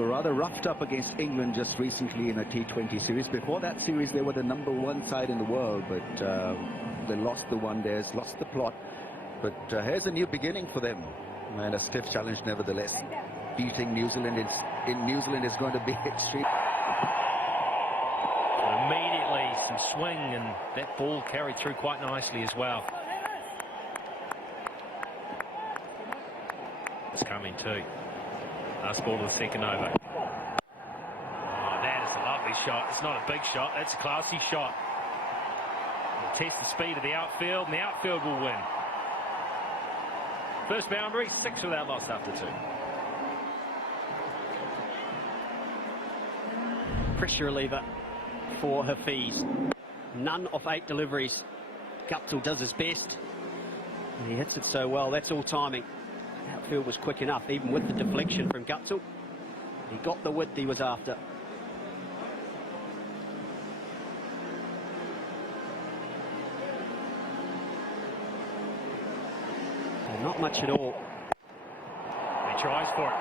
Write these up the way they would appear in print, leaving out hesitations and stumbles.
Were rather roughed up against England just recently in a T20 series. Before that series, they were the #1 side in the world, but they lost the one days, lost the plot. But here's a new beginning for them, and a stiff challenge nevertheless. Beating New Zealand in New Zealand is going to be extreme. Immediately some swing, and that ball carried through quite nicely as well. It's coming too. Last ball of the second over. Oh, that is a lovely shot. It's not a big shot. That's a classy shot. It'll test the speed of the outfield, and the outfield will win. First boundary, 6 without loss after 2. Pressure reliever for Hafeez. None of 8 deliveries. Guptill does his best. And he hits it so well. That's all timing. Outfield was quick enough, even with the deflection from Guptill. He got the width he was after. Not much at all. He tries for it.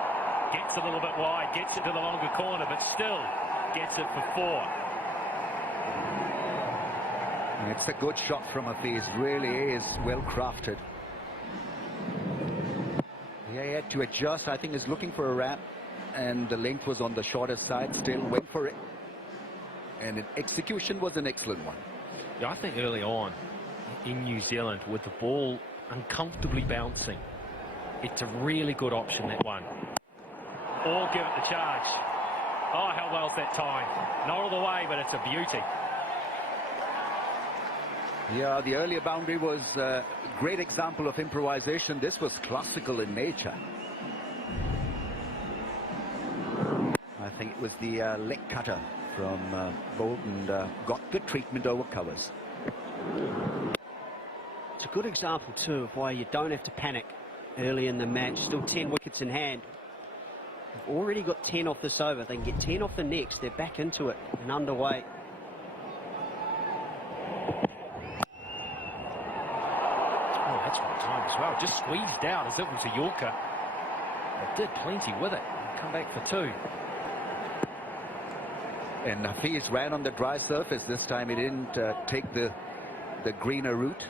Gets a little bit wide, gets it to the longer corner, but still gets it for 4. It's a good shot from Hafeez. Really is well crafted. Yeah, he had to adjust. I think he's looking for a wrap, and the length was on the shorter side. Still went for it, and the execution was an excellent one. Yeah, I think early on in New Zealand, with the ball uncomfortably bouncing, it's a really good option, that one. Or give it the charge. Oh, how well's that time? Not all the way, but it's a beauty. Yeah, the earlier boundary was a great example of improvisation. This was classical in nature. I think it was the leg cutter from Bolt, and got good treatment over covers. It's a good example too of why you don't have to panic early in the match. Still 10 wickets in hand. They've already got 10 off this over. They can get 10 off the next. They're back into it and underway. Oh, that's on time as well. Just squeezed out as if it was a Yorker. They did plenty with it. Come back for 2. And Hafeez ran on the dry surface. This time he didn't take the greener route.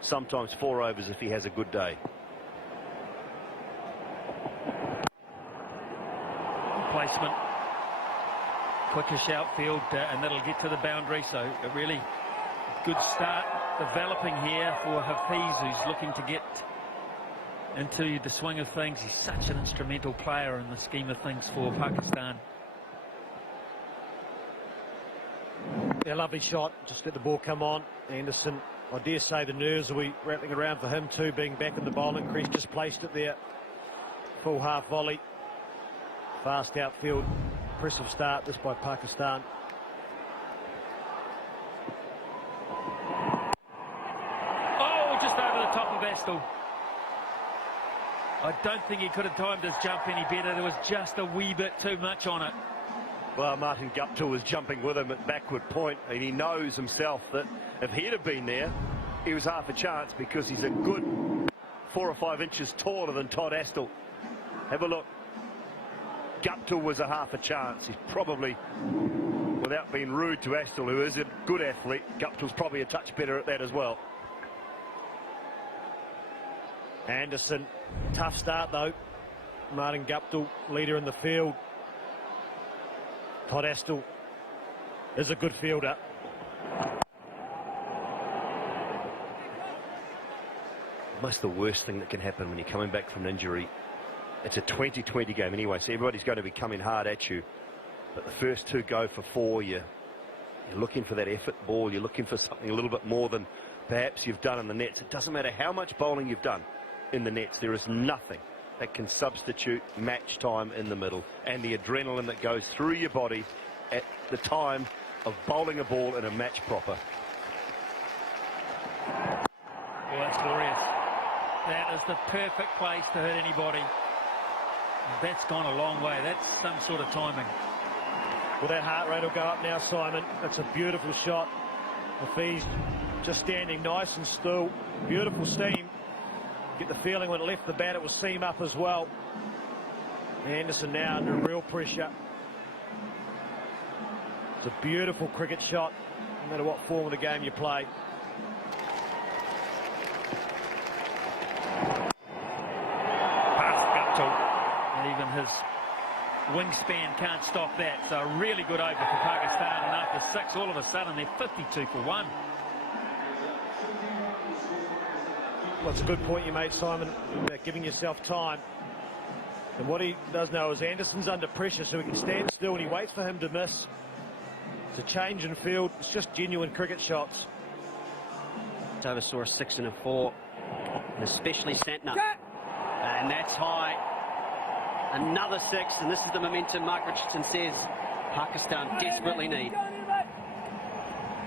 Sometimes 4 overs if he has a good day. Placement. Quickish outfield, and that'll get to the boundary. So a really good start developing here for Hafeez, who's looking to get into the swing of things. He's such an instrumental player in the scheme of things for Pakistan. Yeah, lovely shot. Just let the ball come on. Anderson, I dare say the nerves will be rattling around for him too, being back in the bowling crease. Just placed it there. Full half volley. Fast outfield. Impressive start this by Pakistan. Oh, just over the top of Astle. I don't think he could have timed his jump any better. There was just a wee bit too much on it. Well, Martin Guptill was jumping with him at backward point, and he knows himself that if he'd have been there, he was half a chance, because he's a good 4 or 5 inches taller than Todd Astle. Have a look. Guptill was a half a chance. He's probably, without being rude to Astle, who is a good athlete, Guptill's probably a touch better at that as well. Anderson, tough start though. Martin Guptill, leader in the field. Todd Astle is a good fielder. Almost the worst thing that can happen when you're coming back from an injury. It's a 20-20 game anyway, so everybody's going to be coming hard at you. But the first 2 go for 4. You're looking for that effort ball. You're looking for something a little bit more than perhaps you've done in the nets. It doesn't matter how much bowling you've done in the nets. There is nothing that can substitute match time in the middle, and the adrenaline that goes through your body at the time of bowling a ball in a match proper. Well, that's glorious. That is the perfect place to hit anybody. That's gone a long way. That's some sort of timing. Well, that heart rate will go up now, Simon. That's a beautiful shot. Hafeez just standing nice and still. Beautiful seam. Get the feeling when it left the bat, it was seam up as well. Anderson now under real pressure. It's a beautiful cricket shot, no matter what form of the game you play. Past Guptill. And even his wingspan can't stop that. So a really good over for Pakistan. And after 6, all of a sudden, they're 52 for 1. Well, it's a good point you made, Simon, about giving yourself time. And what he does know is Anderson's under pressure, so he can stand still and he waits for him to miss. It's a change in field. It's just genuine cricket shots. Over saw a 6 and a 4, and especially Santner. And that's high. Another 6, and this is the momentum Mark Richardson says Pakistan desperately need.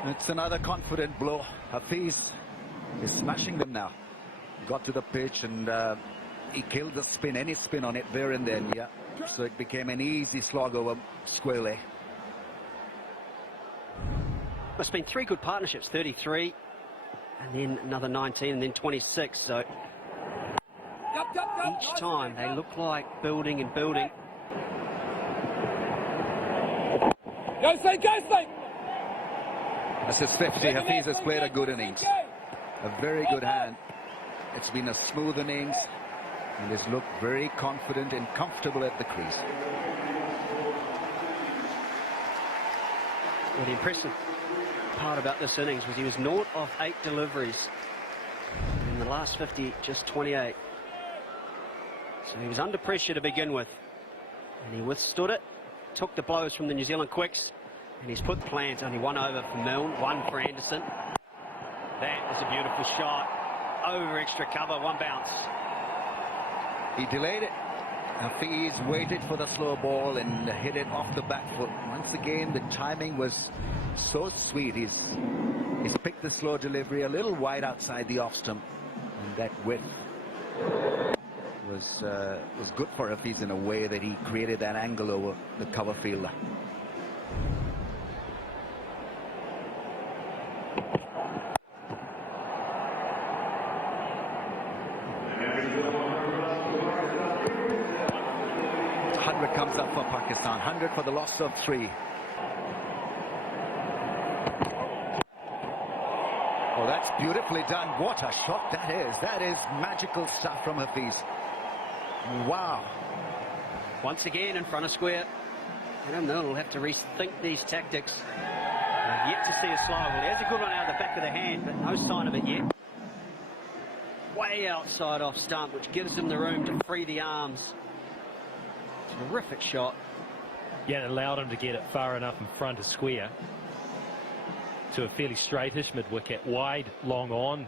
It's another confident blow. Hafeez is smashing them now. Got to the pitch and he killed the spin, any spin on it there and then, yeah. So it became an easy slog over square leg. It's been 3 good partnerships, 33, and then another 19, and then 26. So each time they look like building and building. Go, Saint, go, Saint! This is 50. Hafeez has played a good innings. A very good hand. It's been a smooth innings. And has looked very confident and comfortable at the crease. Well, the impressive part about this innings was he was 0 of 8 deliveries. In the last 50, just 28. So he was under pressure to begin with. And he withstood it, took the blows from the New Zealand quicks, and he's put plans. Only 1 over for Milne, 1 for Anderson. That is a beautiful shot. Over extra cover, 1 bounce. He delayed it. Hafeez waited for the slow ball and hit it off the back foot. Once again, the timing was so sweet. He's picked the slow delivery a little wide outside the off stump. And that width was good for Hafeez in a way that he created that angle over the cover fielder. Comes up for Pakistan, 100 for the loss of 3. Oh, that's beautifully done. What a shot that is. That is magical stuff from Hafeez. Wow. Once again in front of square. I don't know, we'll have to rethink these tactics. I've yet to see a slow. Well, there's a good one out of the back of the hand, but no sign of it yet. Way outside off stump, which gives him the room to free the arms. Terrific shot. Yeah, it allowed him to get it far enough in front of square to a fairly straightish mid-wicket. Wide, long on,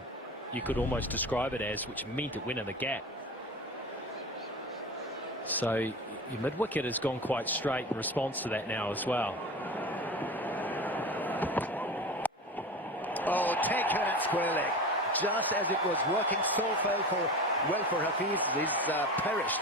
you could almost describe it as, which meant it went in the gap. So your mid-wicket has gone quite straight in response to that now as well. Oh, take her at square leg. Just as it was working so well for Hafeez, he's perished.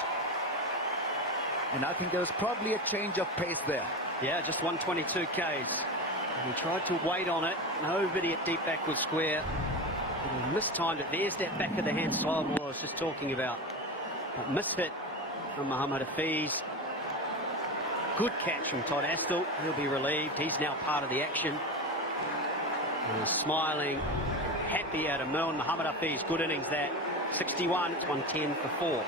And I think there was probably a change of pace there. Yeah, just 122 Ks. And he tried to wait on it. Nobody at deep backward square. And he mistimed it. There's that back of the hand slow ball I was just talking about. A mishit from Mohammad Hafeez. Good catch from Todd Astle. He'll be relieved. He's now part of the action. And he's smiling, happy out of Milne. Mohammad Hafeez, good innings that. 61, it's 110 for 4.